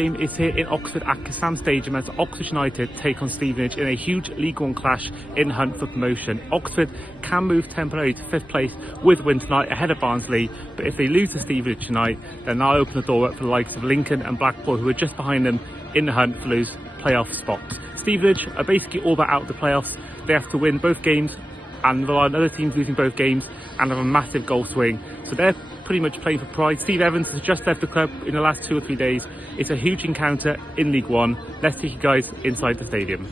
game is here in Oxford at Casam Stadium as Oxford United take on Stevenage in a huge League One clash in the hunt for promotion. Oxford can move temporarily to 5th place with win tonight ahead of Barnsley, but if they lose to Stevenage tonight, then that'll open the door up for the likes of Lincoln and Blackpool, who are just behind them in the hunt for those playoff spots. Stevenage are basically all but out of the playoffs. They have to win both games and rely on other teams losing both games and have a massive goal swing, so they're pretty much playing for pride. Steve Evans has just left the club in the last 2 or 3 days. It's a huge encounter in League One. Let's take you guys inside the stadium.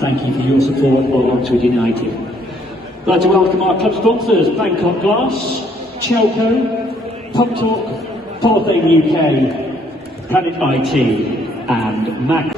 Thank you for your support of Oxford United. I'd like to welcome our club sponsors, Bangkok Glass, Chelco, Pub Talk, Polythene UK, Planet IT and Mac.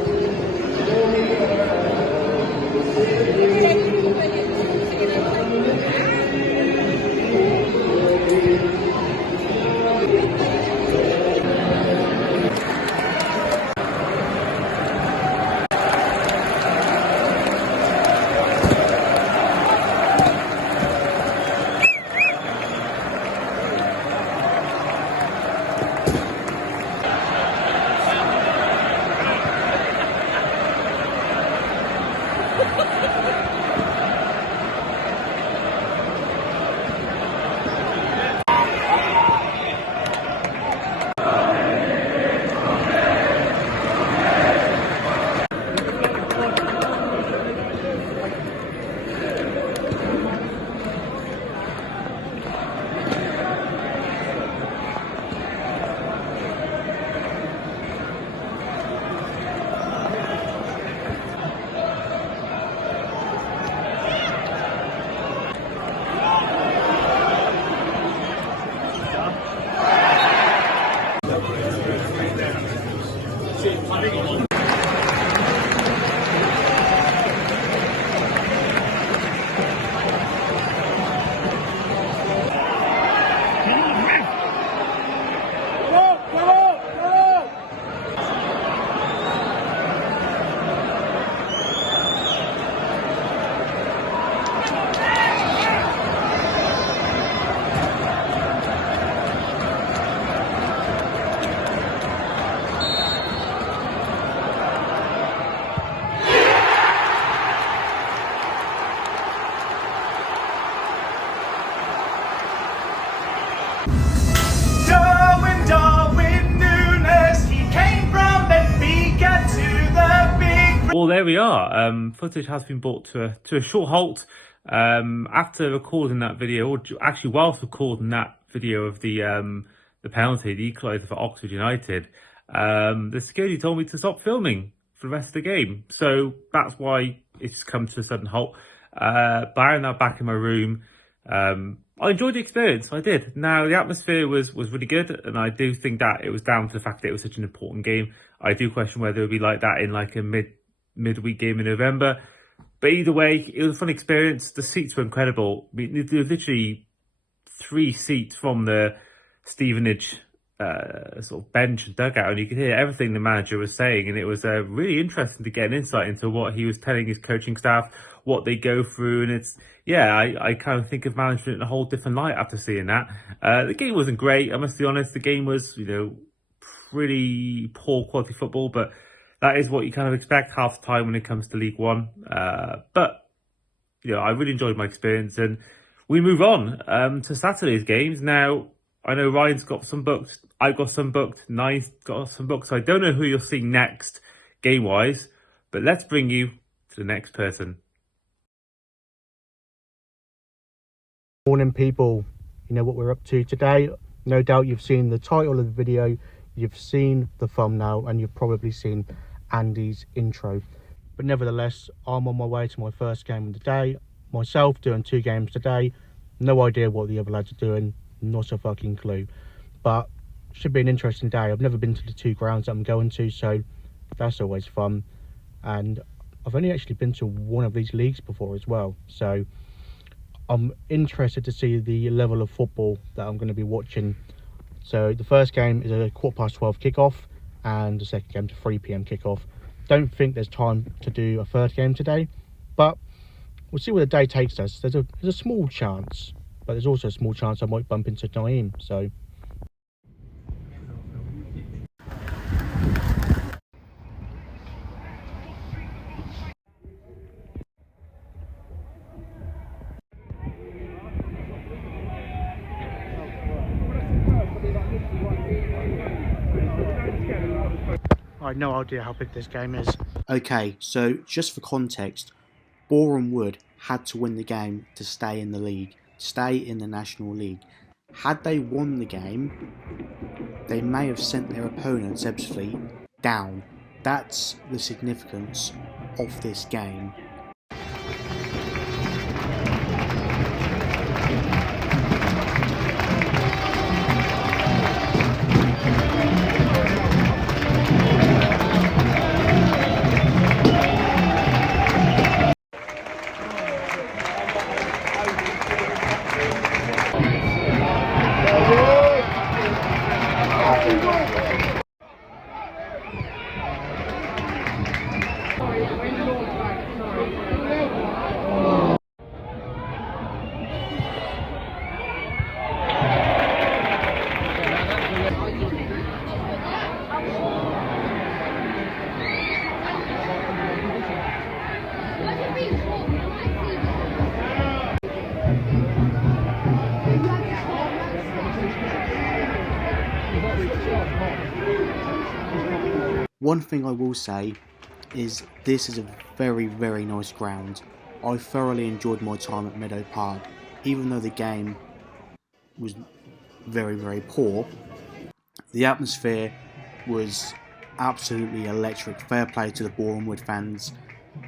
Well, there we are. Footage has been brought to a short halt after recording that video, or actually whilst recording that video of the penalty, the equaliser for Oxford United. The security told me to stop filming for the rest of the game, so that's why it's come to a sudden halt. But I am now back in my room. I enjoyed the experience, I did. Now, the atmosphere was really good, and I do think that it was down to the fact that it was such an important game. I do question whether it would be like that in like a midweek game in November. But either way, it was a fun experience. The seats were incredible. I mean, there was literally 3 seats from the Stevenage sort of bench and dugout, and you could hear everything the manager was saying, and it was really interesting to get an insight into what he was telling his coaching staff, what they go through. And it's, yeah, I kind of think of management in a whole different light after seeing that. The game wasn't great, I must be honest. The game was, you know, pretty poor quality football, but that is what you kind of expect half the time when it comes to League One. But, you know, I really enjoyed my experience, and we move on to Saturday's games. Now, I know Ryan's got some booked, I've got some booked, Nine's got some booked, so I don't know who you'll see next game-wise, but let's bring you to the next person. Morning, people. You know what we're up to today. No doubt you've seen the title of the video, you've seen the thumbnail, and you've probably seen Andy's intro. But nevertheless, I'm on my way to my first game of the day. Myself doing 2 games today. No idea what the other lads are doing. Not a fucking clue. But should be an interesting day. I've never been to the 2 grounds that I'm going to, so that's always fun. And I've only actually been to one of these leagues before as well. So I'm interested to see the level of football that I'm going to be watching. So the first game is a 12:15 kickoff, and the second game's a 3 p.m. kickoff. Don't think there's time to do a third game today, but we'll see where the day takes us. There's a small chance, but there's also a small chance I might bump into Naeem, so. I have no idea how big this game is. Okay, so just for context, Boreham Wood had to win the game to stay in the league, stay in the National League. Had they won the game, they may have sent their opponents, Ebbsfleet, down. That's the significance of this game. One thing I will say is this is a very, very nice ground. I thoroughly enjoyed my time at Meadow Park, even though the game was very, very poor. The atmosphere was absolutely electric. Fair play to the Boreham Wood fans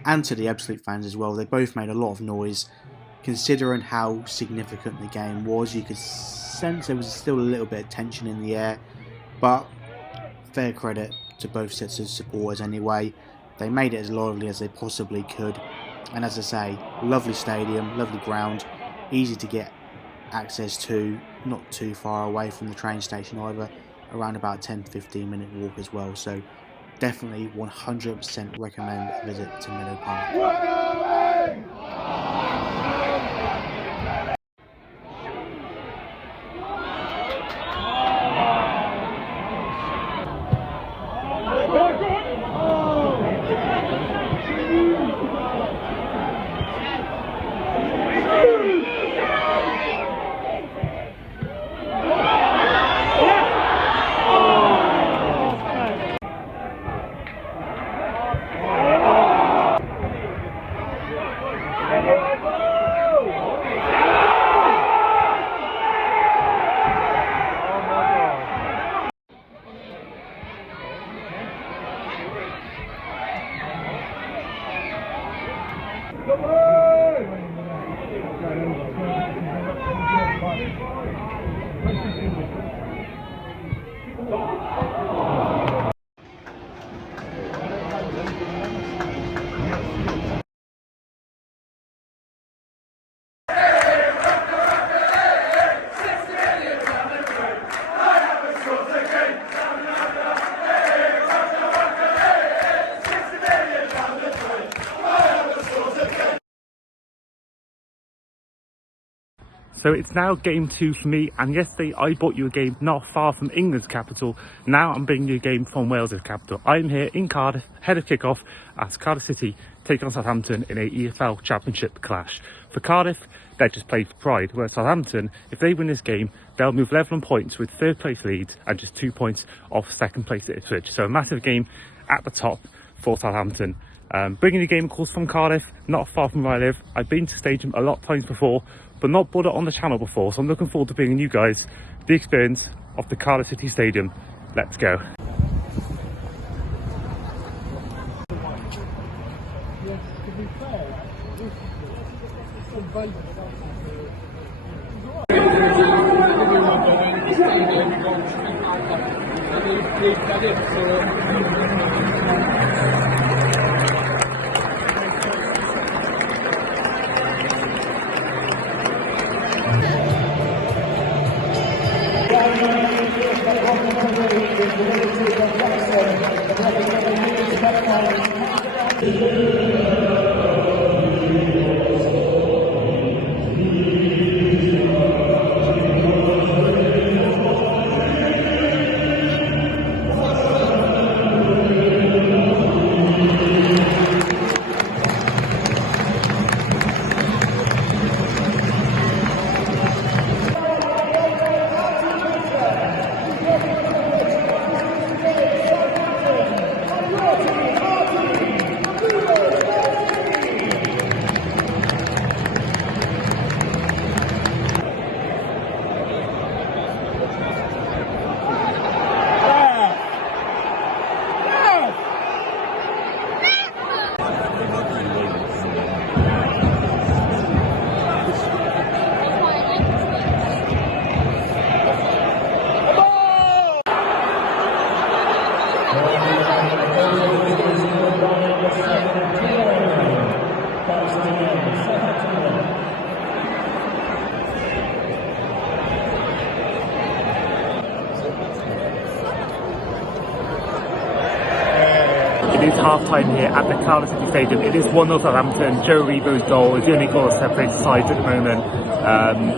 and to the Ebbsfleet fans as well. They both made a lot of noise. Considering how significant the game was, you could sense there was still a little bit of tension in the air, but fair credit to both sets of supporters anyway. They made it as lively as they possibly could, and as I say, lovely stadium, lovely ground, easy to get access to, not too far away from the train station either, around about a 10-15 minute walk as well, so definitely 100% recommend a visit to Meadow Park. So it's now game 2 for me, and yesterday I bought you a game not far from England's capital. Now I'm bringing you a game from Wales' capital. I'm here in Cardiff, ahead of kick-off, as Cardiff City take on Southampton in a EFL Championship clash. For Cardiff, they just play for pride, whereas Southampton, if they win this game, they'll move level on points with third place Leeds and just 2 points off second place at Ipswich. So a massive game at the top for Southampton. Bringing the game, of course, from Cardiff, not far from where I live. I've been to stadium a lot of times before, but not bought it on the channel before, so I'm looking forward to bringing you guys the experience of the Cardiff City Stadium. Let's go. half-time here at the Cardiff City Stadium. It is 1-0 Southampton. Joe Rebo's goal is the only goal that separates the sides at the moment.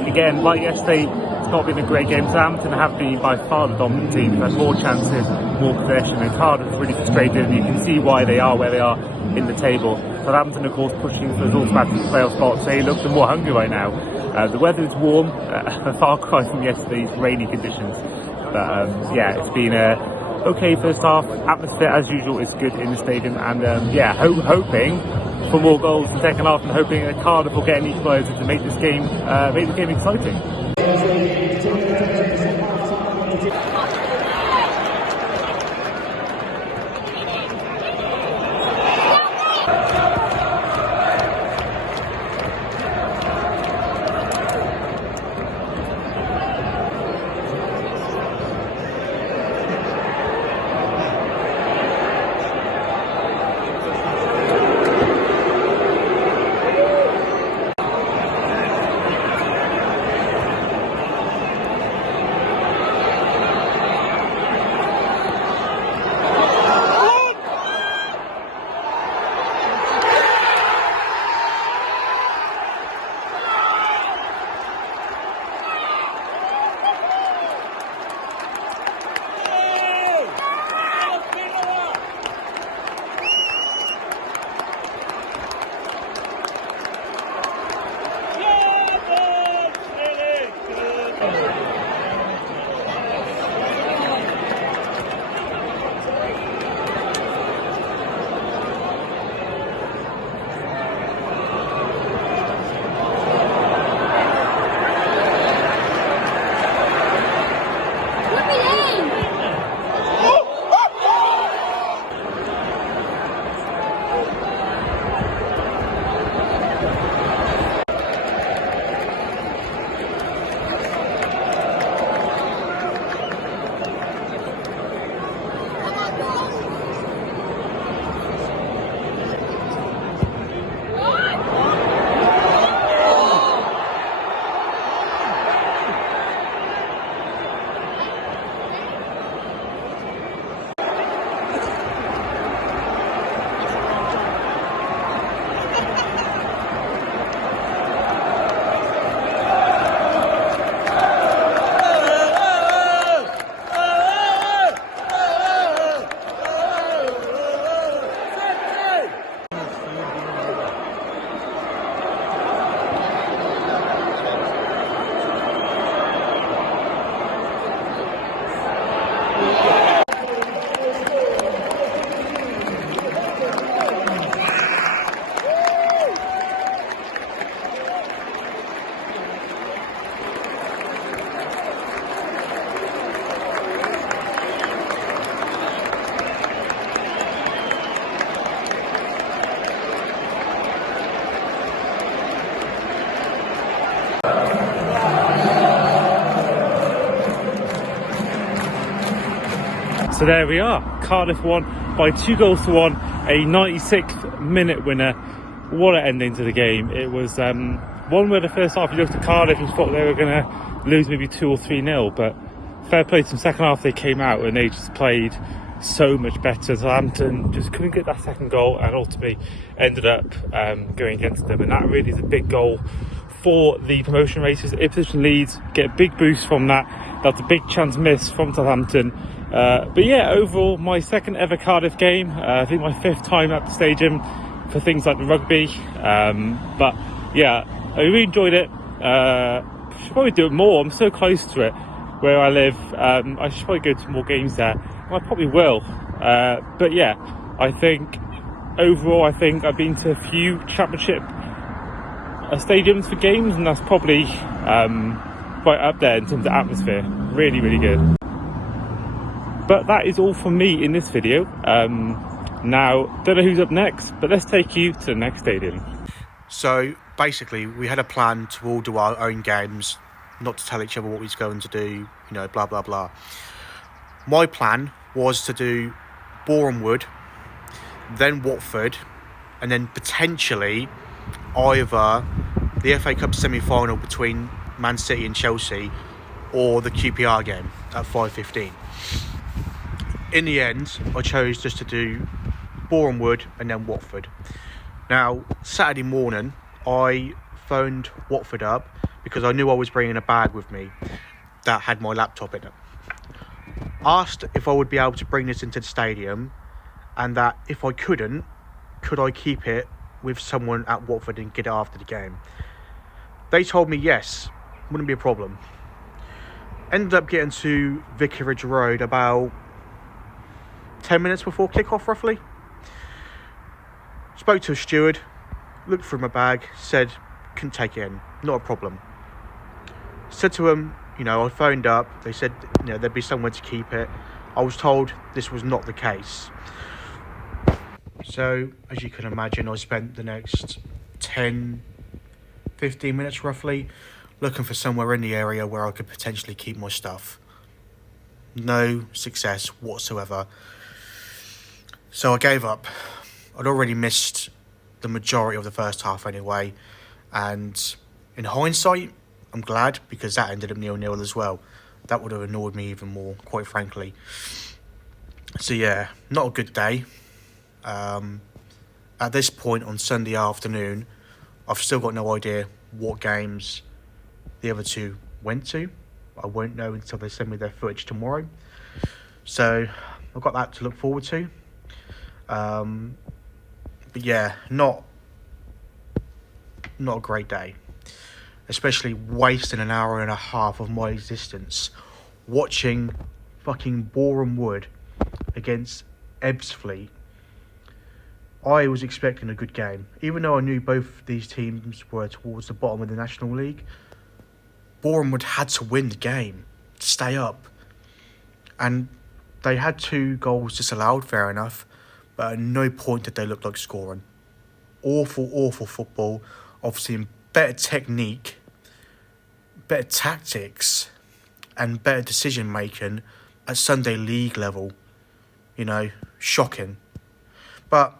Again, like yesterday, it's not been a great game. Southampton have been by far the dominant team. They've had more chances, more possession, and Cardiff is really frustrated, and you can see why they are where they are in the table. Southampton, of course, pushing for those automatic playoff spots. They look the more hungry right now. The weather is warm, a far cry from yesterday's rainy conditions. But yeah, it's been okay first half. Atmosphere, as usual, is good in the stadium, and yeah, hoping for more goals in the second half, and hoping that Cardiff will get an equaliser to make the game exciting. So there we are, Cardiff won by 2-1, a 96th minute winner. What an ending to the game. It was one where the first half you looked at Cardiff and thought they were going to lose maybe 2 or 3-0, but fair play to them. Second half they came out and they just played so much better. Southampton just couldn't get that second goal and ultimately ended up going against them, and that really is a big goal for the promotion races. Ipswich and Leeds get a big boost from that. That's a big chance missed from Southampton. But yeah, overall, my second ever Cardiff game. I think my 5th time at the stadium for things like the rugby. But yeah, I really enjoyed it. Should probably do it more. I'm so close to it where I live. I should probably go to more games there. And I probably will. But yeah, I think overall, I think I've been to a few championship stadiums for games, and that's probably right up there in terms of atmosphere. Really, really good. But that is all from me in this video. Now, don't know who's up next, but let's take you to the next stadium. So basically, we had a plan to all do our own games, not to tell each other what we was going to do, you know, blah, blah, blah. My plan was to do Boreham Wood, then Watford, and then potentially either the FA Cup semi-final between Man City and Chelsea or the QPR game at 5:15. In the end, I chose just to do Boreham Wood and then Watford. Now, Saturday morning, I phoned Watford up because I knew I was bringing a bag with me that had my laptop in it. Asked if I would be able to bring this into the stadium, and that if I couldn't, could I keep it with someone at Watford and get it after the game. They told me yes, wouldn't be a problem. Ended up getting to Vicarage Road about 10 minutes before kickoff, roughly. Spoke to a steward, looked through my bag, said couldn't take it in, not a problem. Said to him, I phoned up, they said there'd be somewhere to keep it. I was told this was not the case. So, as you can imagine, I spent the next 10, 15 minutes roughly looking for somewhere in the area where I could potentially keep my stuff. No success whatsoever. So I gave up. I'd already missed the majority of the first half anyway, and in hindsight, I'm glad, because that ended up 0-0 as well. That would have annoyed me even more, quite frankly. So yeah, not a good day. At this point on Sunday afternoon, I've still got no idea what games the other two went to. I won't know until they send me their footage tomorrow. So I've got that to look forward to. But yeah, not a great day. Especially wasting an hour and a half of my existence watching fucking Boreham Wood against Ebbsfleet. I was expecting a good game. Even though I knew both these teams were towards the bottom of the National League, Boreham Wood had to win the game to stay up. And they had 2 goals disallowed, fair enough, but at no point did they look like scoring. Awful football. Obviously in better technique, better tactics, and better decision making at Sunday League level. Shocking. But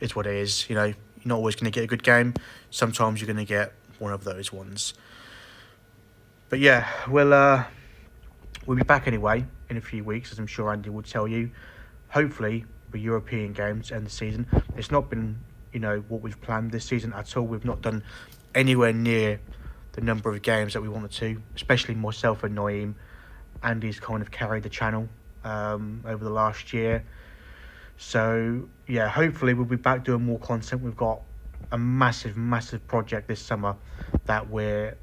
it's what it is. You're not always going to get a good game. Sometimes you're going to get one of those ones. But yeah, we'll be back anyway in a few weeks, as I'm sure Andy would tell you. Hopefully, the European games to end the season. It's not been, what we've planned this season at all. We've not done anywhere near the number of games that we wanted to, especially myself and Naeem. Andy's kind of carried the channel over the last year. So, yeah, hopefully we'll be back doing more content. We've got a massive project this summer that we've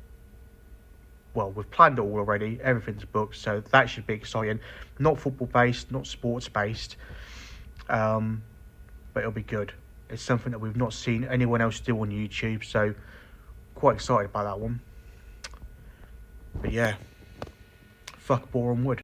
planned it all already. Everything's booked, so that should be exciting. Not football-based, not sports-based, but it'll be good. It's something that we've not seen anyone else do on YouTube, so quite excited about that one. But yeah, fuck Boreham Wood.